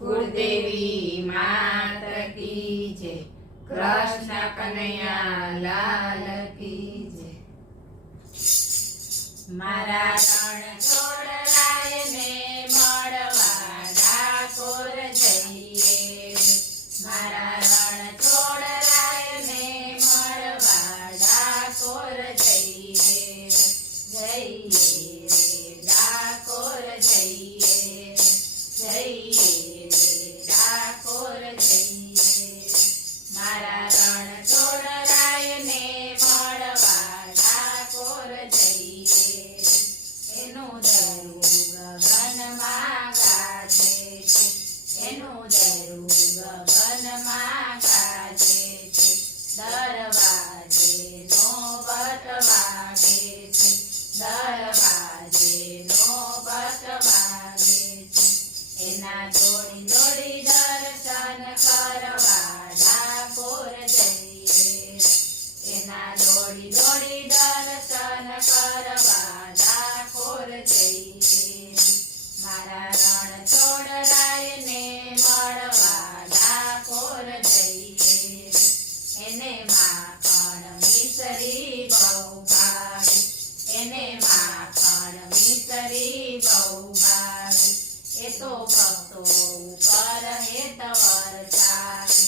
કુળદેવી માત કી જય, કૃષ્ણ કનૈયા લાલ કી જય. મારા રણ છોડરાય ને મળવા ડાકોર જઈએ. મારા રણ છોડરાય ને મળવા ડાકોર જઈએ. જઈએ રે ડાકોર જઈએ, જઈએ રે ડાકોર જઈએ. મારા રણ છોડરાય ને મળવા ડાકોર જઈએ. એનું દરું ગગનમાં ગાજે છે, એનું દરું ગગનમાં ગાજે છે. દરવાજે નો બટ વાગે છે, દરવાજે નો બટ વાગે છે. એના દોડી દોડી દર્શન કરવા ડાકોર જઈએ. એના દોડી દોડી દર્શન કરવા ડાકોર જઈએ. મારા રણ છોડરાય ને મળવા ડાકોર જઈએ. એને માખણ મિસરી બહુ ભાવે, એને માખણ મિસરી બહુ ભાવે. એ તો ભક્તો ઉપર હેત વરસાવે,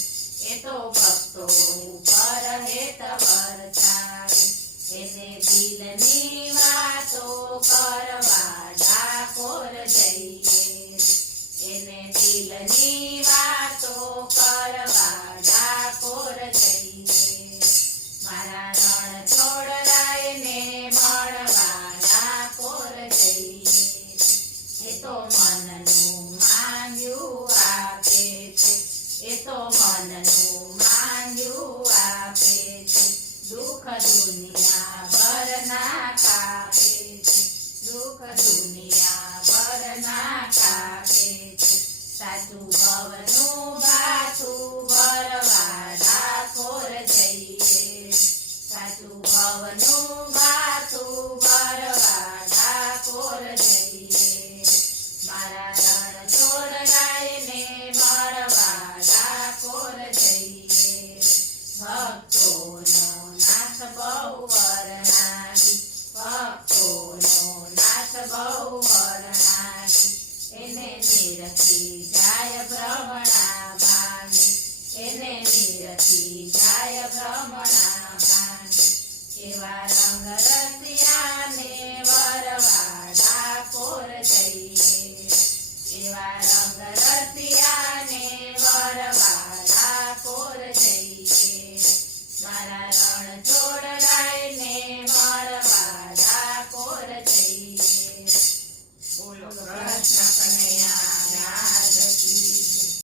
એ તો ભક્તો ઉપર હેત વરસાવે. એને દિલની વાતો કરવા ડાકોર જઈએ. એને દિલની વાતો કરવા ડાકોર જઈએ. મારા રણ છોડરાય ને મળવા ડાકોર જઈએ. એ તો મનનું માંગ્યું આપે છે, એ તો મનનું માંગ્યું આપે છે. દુઃખ દુનિયા ભરના કાપે છે, દુઃખ દુનિયા ભરના કાપે છે. સાચું ભવનું બાથું ભરવા ડાકોર જઈએ. સાચું ભવનું બાથું ભરવા ડાકોર જઈએ. મારા રણ છોડરાય ને મળવા ડાકોર જઈએ. ભક્તોનો નાશ બહુ વરણાગી, ભક્તોનો નાશ બહુ વરણાગી. એને નિરખી જાય ભ્રમણા ભાંગી, એને નિરખી જાય ભ્રમણા ભાંગી. એવા રંગ રસિયાને વરવા ડાકોર જઈએ. એવા રંગ રસિયાને વરવા